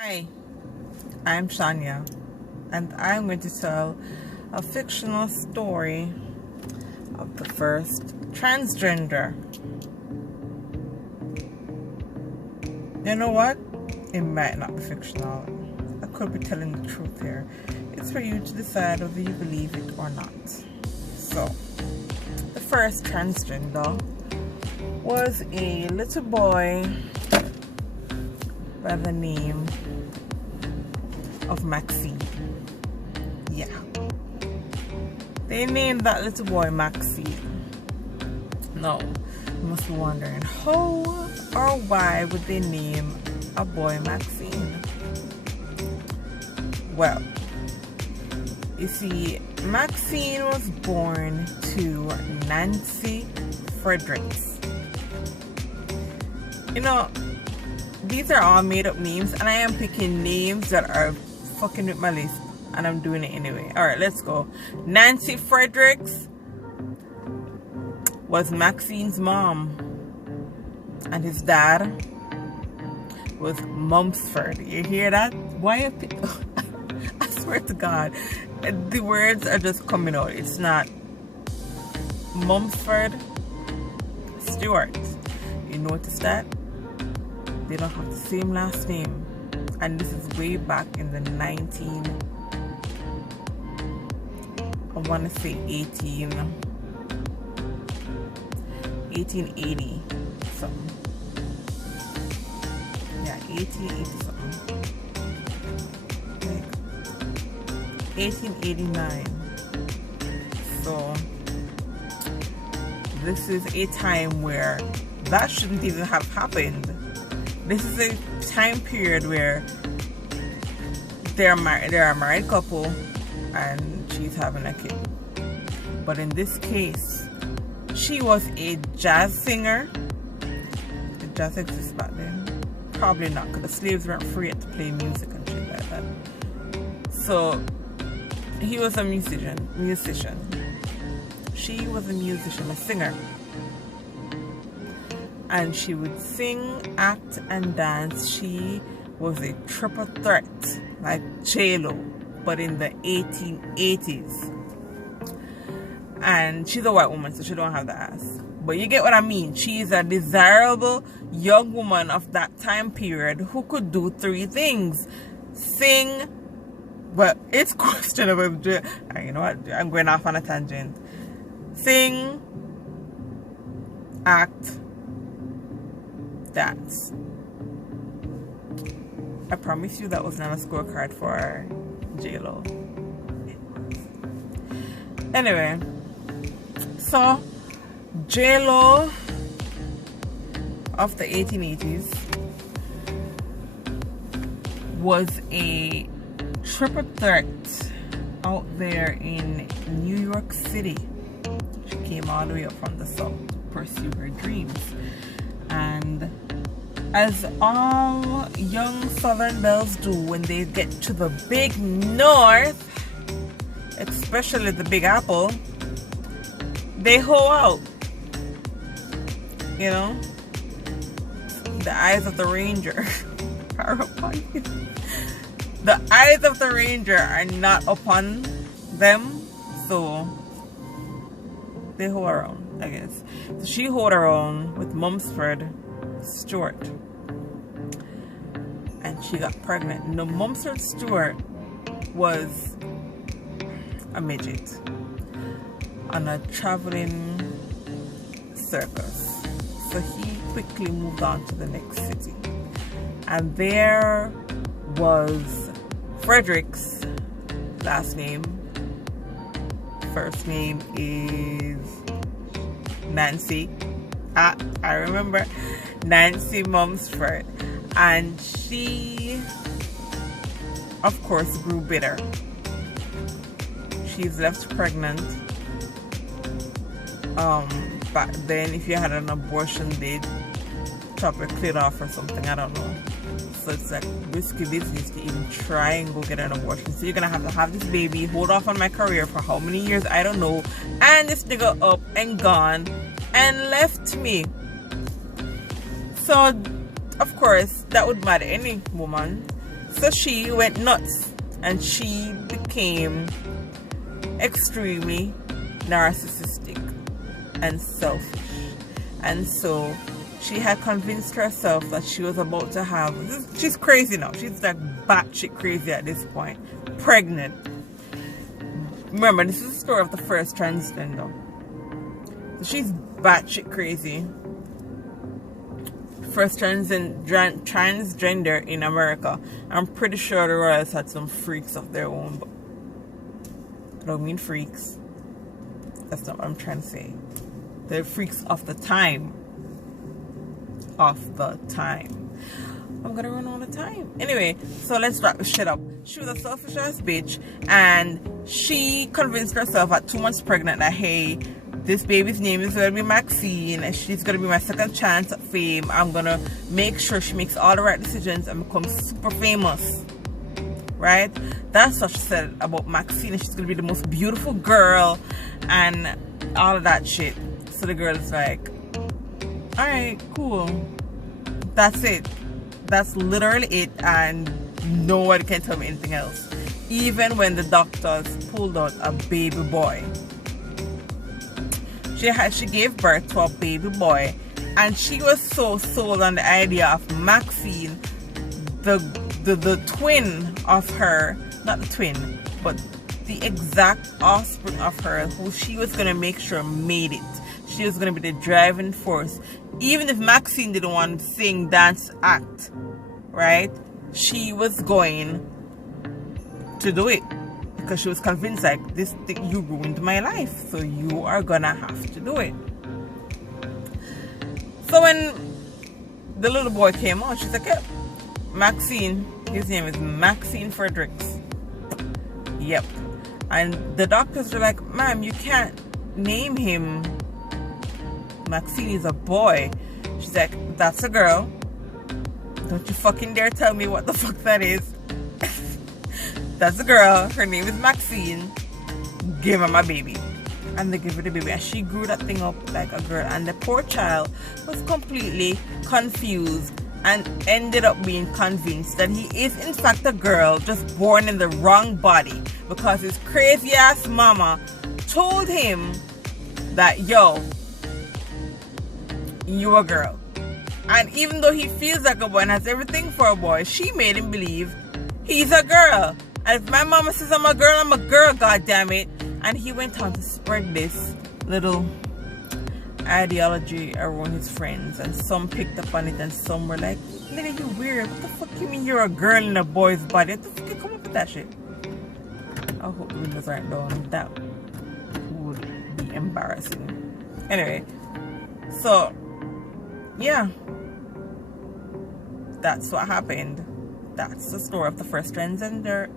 Hi, I'm Shania, and I'm going to tell a fictional story of the first transgender. You know what? It might not be fictional. I could be telling the truth here. It's for you to decide whether you believe it or not. So, the first transgender was a little boy by the name of Maxine. Yeah. They named that little boy Maxine. Now, you must be wondering, how or why would they name a boy Maxine? Well, you see, Maxine was born to Nancy Fredericks. You know, these are all made up names, and I am picking names that are fucking with my list, and I'm doing it anyway. Alright, let's go. Nancy Fredericks was Maxine's mom, and his dad was Mumsford. You hear that? Why are people... I swear to God, the words are just coming out. It's not Mumsford Stewart. You notice that? They don't have the same last name, and this is way back in the 1880 something. Yeah, 1880 something. Like 1889. So this is a time where that shouldn't even have happened. This is a time period where they're a married couple and she's having a kid. But in this case, she was a jazz singer. Did jazz exist back then? Probably not, because the slaves weren't free to play music and shit like that. So he was a musician. She was a musician, a singer. And she would sing, act, and dance. She was a triple threat, like J-Lo, but in the 1880s. And she's a white woman, so she don't have the ass. But you get what I mean. She's a desirable young woman of that time period who could do three things. Sing, but it's questionable. You know what? I'm going off on a tangent. Sing, act, dance. I promise you that was not a scorecard for J-Lo. Anyway, so J-Lo of the 1880s was a triple threat out there in New York City. She came all the way up from the south to pursue her dreams. And as all young Southern belles do when they get to the big north, especially the Big Apple, they hoe out. You know? The eyes of the ranger are upon you. The eyes of the ranger are not upon them, so they hoe around, I guess. So she hoed around with Mumsford Stewart, and she got pregnant. Now, Mumsford Stewart was a midget on a traveling circus, so he quickly moved on to the next city, and there was Fredericks' last name. First name is Nancy. I remember Nancy Mumsford, and she of course grew bitter. She's left pregnant. Back then, if you had an abortion, they'd chop your clit off or something, I don't know. So it's like risky business to even try and go get an abortion. So you're gonna have to have this baby, hold off on my career for how many years, I don't know, and this nigga up and gone and left me. So of course that would mad any woman. So she went nuts and she became extremely narcissistic and selfish. And so she had convinced herself that she was about to have, she's crazy now, she's like batshit crazy at this point, pregnant. Remember, this is the story of the first transgender. So she's batshit crazy. First transgender in America. I'm pretty sure the royals had some freaks of their own, but I don't mean freaks. That's not what I'm trying to say. They're freaks of the time. Of the time. I'm gonna run out of time. Anyway, so let's wrap this shit up. She was a selfish ass bitch, and she convinced herself at 2 months pregnant that, hey, this baby's name is gonna be Maxine, and she's gonna be my second chance at fame. I'm gonna make sure she makes all the right decisions and becomes super famous. Right? That's what she said about Maxine. She's gonna be the most beautiful girl and all of that shit. So the girl is like, alright, cool. That's it. That's literally it, and nobody can tell me anything else. Even when the doctors pulled out a baby boy. She gave birth to a baby boy, and she was so sold on the idea of Maxine, the twin of her, not the twin, but the exact offspring of her, who she was going to make sure made it. She was going to be the driving force. Even if Maxine didn't want to sing, dance, act, right? She was going to do it. Because she was convinced, like, this thing, you ruined my life, so you are gonna have to do it. So when the little boy came out, she's like, yeah, Maxine, his name is Maxine Fredericks. Yep. And the doctors were like, ma'am, you can't name him Maxine, is a boy. She's like, that's a girl. Don't you fucking dare tell me what the fuck that is. That's a girl. Her name is Maxine. Give her my baby. And they give her the baby. And she grew that thing up like a girl. And the poor child was completely confused and ended up being convinced that he is in fact a girl, just born in the wrong body. Because his crazy ass mama told him that, yo, you a girl. And even though he feels like a boy and has everything for a boy, she made him believe he's a girl. And if my mama says I'm a girl, goddammit. And he went on to spread this little ideology around his friends. And some picked up on it and some were like, nigga, you weird. What the fuck you mean you're a girl in a boy's body? What the fuck you come up with that shit? I hope the windows aren't down. That would be embarrassing. Anyway, so, yeah. That's what happened. That's the story of the first transgender